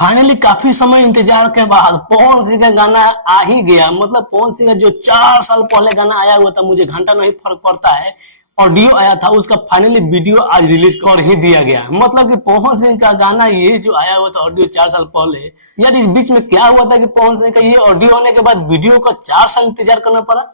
Finally काफी समय इंतजार के बाद पवन सिंह का गाना आ ही गया। मतलब पवन सिंह का जो 4 साल पहले गाना आया हुआ था, मुझे घंटा नहीं फर्क पड़ता है, ऑडियो आया था, उसका फाइनली वीडियो आज रिलीज कर ही दिया गया। मतलब कि पवन सिंह का गाना ये जो आया हुआ था ऑडियो 4 साल पहले, यार इस बीच में क्या हुआ था कि पवन सिंह का ये ऑडियो होने के बाद वीडियो का 4 साल इंतजार करना पड़ा।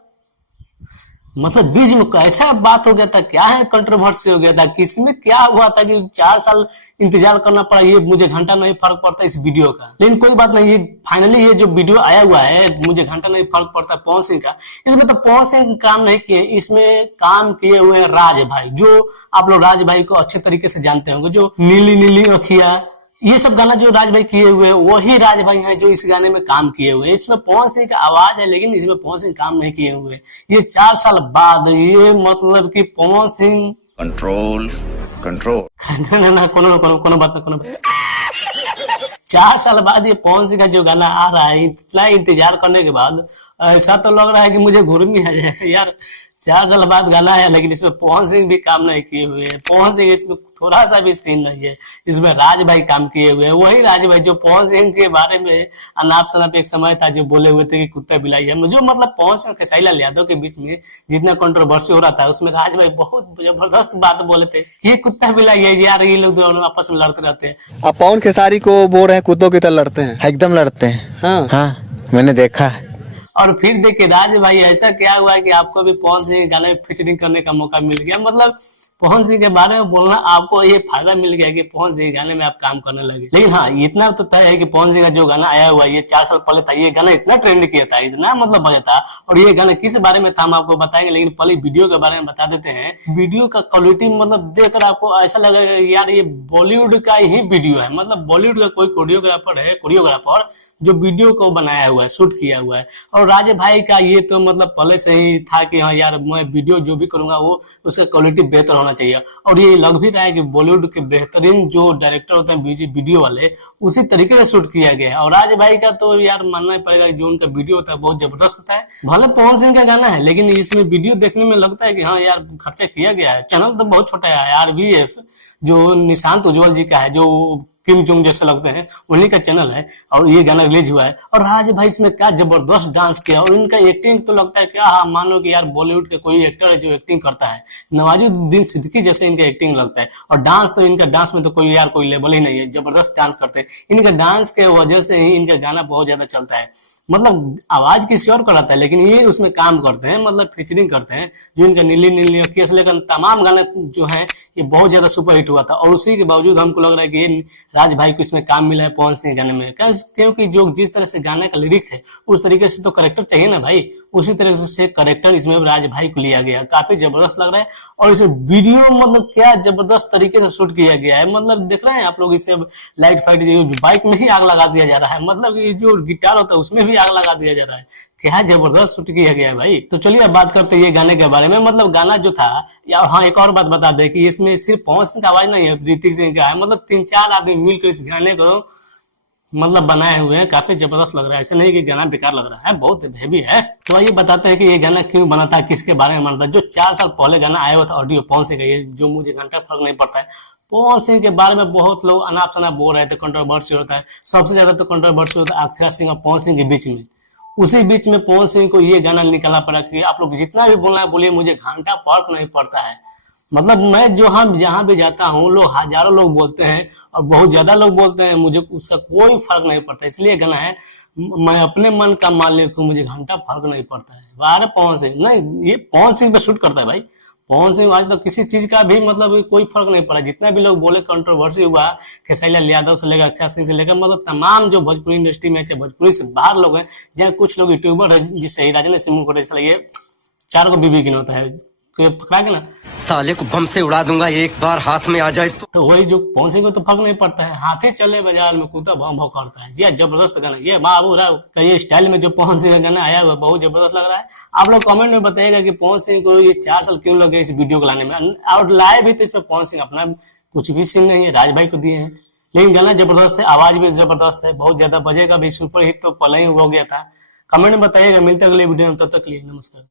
मतलब बीच में कैसा बात हो गया था, क्या है कंट्रोवर्सी हो गया था, किसमें क्या हुआ था कि 4 साल इंतजार करना पड़ा। ये मुझे घंटा नहीं फर्क पड़ता इस वीडियो का, लेकिन कोई बात नहीं, ये फाइनली ये जो वीडियो आया हुआ है मुझे घंटा नहीं फर्क पड़ता पवन सिंह का, इसमें तो पवन सिंह काम नहीं किए, इसमें काम किए हुए हैं राज भाई। जो आप लोग राज भाई को अच्छे तरीके से जानते होंगे, जो नीली नीली अखिया, ये सब गाना जो राज भाई किए हुए हैं वही राज भाई हैं जो इस गाने में काम किए हुए हैं। इसमें पवन सिंह का आवाज है लेकिन इसमें पवन सिंह काम नहीं किए हुए। ये 4 साल बाद ये मतलब कि पवन सिंह कंट्रोल कंट्रोल ना कोनो बात ना 4 साल बाद ये पवन सिंह का जो गाना आ रहा है, इतना इंतजार करने के बाद ऐसा तो लग रहा है कि मुझे घुर्मी आ जाएगा यार। 4 साल बाद गाना है लेकिन इसमें पवन सिंह भी काम नहीं किए हुए हैं। पवन सिंह इसमें थोड़ा सा भी सीन नहीं है, इसमें राज भाई काम किए हुए हैं। वही राज भाई जो पवन सिंह के बारे में अनाप शनाप एक समय था जो बोले हुए थे कि कुत्ता बिलाई है। जो मतलब पवन सिंह और खेसारी लाल यादव के बीच में जितना कंट्रोवर्सी हो रहा था, उसमें राज भाई बहुत जबरदस्त बात बोले थे कि ये कुत्ता बिलाई है यार, ये लोग दोनों आपस में लड़ते रहते हैं। आप पवन खेसारी को बोल रहे हैं कुत्तों की तरह लड़ते हैं? एकदम लड़ते हैं। हाँ हाँ, मैंने देखा है। और फिर देखिए राज भाई, ऐसा क्या हुआ है कि आपको भी पवन सिंह गाने में फीचरिंग करने का मौका मिल गया। मतलब पवन सिंह के बारे में बोलना आपको ये फायदा मिल गया कि पवन सिंह गाने में आप काम करने लगे। लेकिन हाँ, इतना तो तय है कि पवन सिंह का जो गाना आया हुआ है ये 4 साल पहले था, ये गाना इतना ट्रेंड किया था, इतना मतलब बजा था। और ये गाना किस बारे में था हम आपको बताएंगे, लेकिन पहले वीडियो के बारे में बता देते हैं। वीडियो का क्वालिटी मतलब देखकर आपको ऐसा लगेगा यार ये बॉलीवुड का ही वीडियो है। मतलब बॉलीवुड का कोई कोरियोग्राफर जो वीडियो को बनाया हुआ है, शूट किया हुआ है। और राज भाई का ये तो मतलब पहले से ही था कि हाँ यार मैं वीडियो जो भी करूंगा वो उसका क्वालिटी बेहतर होना चाहिए। और ये लग भी रहा है कि बॉलीवुड के बेहतरीन जो डायरेक्टर होते हैं वीडियो वाले, उसी तरीके से शूट किया गया है। और राज भाई का तो यार मानना ही पड़ेगा जो उनका वीडियो होता है बहुत जबरदस्त होता है। भले पवन सिंह का गाना है लेकिन इसमें वीडियो देखने में लगता है कि हाँ यार खर्चा किया गया है। चैनल तो बहुत छोटा है, RVF जो निशांत उज्ज्वल जी का है, जो किम जोंग जैसे लगते हैं, उन्हीं का चैनल है। और ये गाना रिलीज हुआ है और राज भाई इसमें क्या जबरदस्त डांस किया। और इनका एक्टिंग तो लगता है क्या, हाँ मानो कि यार बॉलीवुड का कोई एक्टर है जो एक्टिंग करता है, नवाजुद्दीन सिद्दीकी जैसे इनका एक्टिंग लगता है। और डांस तो इनका डांस में तो कोई यार कोई लेवल ही नहीं है, जबरदस्त डांस करते हैं। इनका डांस के वजह से ही इनका गाना बहुत ज्यादा चलता है। मतलब आवाज किसी और कराता है लेकिन ये उसमें काम करते हैं, मतलब फीचरिंग करते हैं। जो इनका नीली नीली अखियां से लेकर तमाम गाने जो है ये बहुत ज्यादा सुपरहिट हुआ था। और उसी के बावजूद हमको लग रहा है कि ये राज भाई को इसमें काम मिला है पवन सिंह गाने में, क्योंकि जो जिस तरह से गाने का लिरिक्स है उस तरीके से तो करेक्टर चाहिए ना भाई, उसी तरह से करेक्टर इसमें राज भाई को लिया गया। काफी जबरदस्त लग रहा है। और इसे वीडियो मतलब क्या जबरदस्त तरीके से शूट किया गया है। मतलब देख रहे हैं आप लोग, इसे लाइट फाइट बाइक में ही आग लगा दिया जा रहा है, मतलब ये जो गिटार होता है उसमें भी आग लगा दिया जा रहा है। क्या जबरदस्त शूट किया गया है भाई। तो चलिए अब बात करते हैं ये गाने के बारे में। मतलब गाना जो था, या हाँ एक और बात बता दें कि इसमें सिर्फ पवन सिंह का आवाज नहीं है, ऋतिक सिंह का है। मतलब 3-4 आदमी मिलकर इस गाने को मतलब बनाए हुए हैं। काफी जबरदस्त लग रहा है, ऐसा नहीं कि गाना बेकार लग रहा है, बहुत हेवी है। तो आइए बताते हैं कि ये गाना क्यों बना था, किसके बारे में बना था। जो 4 साल पहले गाना आया हुआ था ऑडियो पवन सिंह का, ये जो मुझे घंटा फर्क नहीं पड़ता है, पवन सिंह के बारे में बहुत लोग अनाप शनाप बोल रहे थे, कंट्रोवर्सी होता है। सबसे ज्यादा तो कंट्रोवर्सी होता है अक्षय सिंह और पवन सिंह के बीच में। उसी बीच में पवन सिंह को ये गाना निकालना पड़ा कि आप लोग जितना भी बोलना है बोलिए, मुझे घंटा फर्क नहीं पड़ता है। मतलब मैं जो हम जहां भी जाता हूँ, लोग हजारों लोग बोलते हैं और बहुत ज्यादा लोग बोलते हैं, मुझे उसका कोई फर्क नहीं पड़ता। इसलिए गाना है मैं अपने मन का मालिक हूँ, मुझे घंटा फर्क नहीं पड़ता है। बाहर पवन सिंह नहीं, ये पवन सिंह पे शूट करता है भाई। पवन सिंह आज तक किसी चीज का भी मतलब कोई फर्क नहीं पड़ा। जितना भी लोग बोले कंट्रोवर्सी हुआ, खेसारी लाल यादव से लेकर अक्षय सिंह से लेकर मतलब तमाम जो भोजपुरी इंडस्ट्री में चाहे भोजपुरी से बाहर लोग हैं, जहाँ कुछ लोग यूट्यूबर है जिससे राजन सिंह को ये 4 को बीबी गिनता है, पकड़ा के ना साले को बम से उड़ा दूंगा एक बार हाथ में आ जाए तो वही जो पवन सिंह को तो फर्क नहीं पड़ता है। हाथी चले बाजार में कूदा भौं भौं करता है। ये जबरदस्त गाना, ये बाबू राव का ये स्टाइल में जो पवन सिंह का गाना आया हुआ बहुत जबरदस्त लग रहा है। आप लोग कमेंट में बताइएगा कि पवन सिंह को ये 4 साल क्यों लगे इस वीडियो को लाने में। और लाए भी तो इसमें पवन सिंह अपना कुछ भी सिंह नहीं है, राज भाई को दिए हैं। लेकिन गाना जबरदस्त है, आवाज भी जबरदस्त है, बहुत ज्यादा बजेगा भी, सुपर हिट तो पहले ही हो गया था। कमेंट में बताइएगा। मिलते अगले वीडियो में, तब तक के लिए नमस्कार।